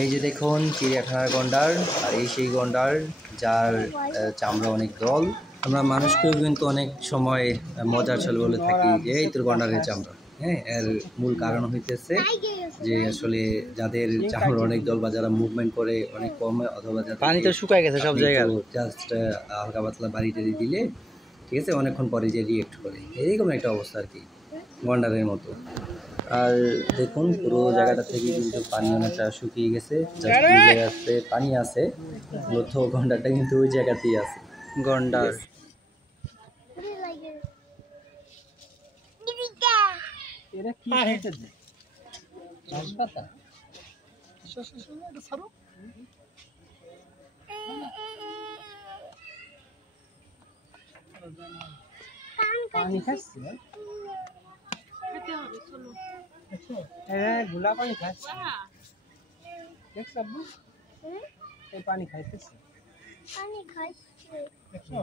এই যে দেখুন চিড়িয়াখানার গন্ডার, আর এই সেই গন্ডার যার চামড়া অনেক দল। আমরা মানুষকেও কিন্তু অনেক সময় মজার ছল বলে থাকি যে এই তোর গন্ডারের চামড়া। হ্যাঁ, এর মূল কারণ হইতেছে যে আসলে যাদের চামড়া অনেক দল বা যারা মুভমেন্ট করে অনেক কম, অথবা পানিটা শুকায় গেছে সব জায়গায়, জাস্ট হালকা পাতলা বাড়ি টাড়ি দিলে ঠিক আছে অনেকক্ষণ পরে যে রিয়েক্ট করে, এরকম একটা অবস্থা আর কি গন্ডারের মতো। আর দেখুন পুরো জায়গাটা থেকে কিন্তু পানি অনেকটা শুকিয়ে গেছে, জাস্ট পানি আছে, মূলত গন্ডারটা কিন্তু ওই জায়গাতেই আছে। গন্ডার পানি খাচ্ছে, গুলা পানি খাচ্ছে, দেখছো আব্বু? এই পানি খাইতেছে, পানি খাইছে, দেখছো?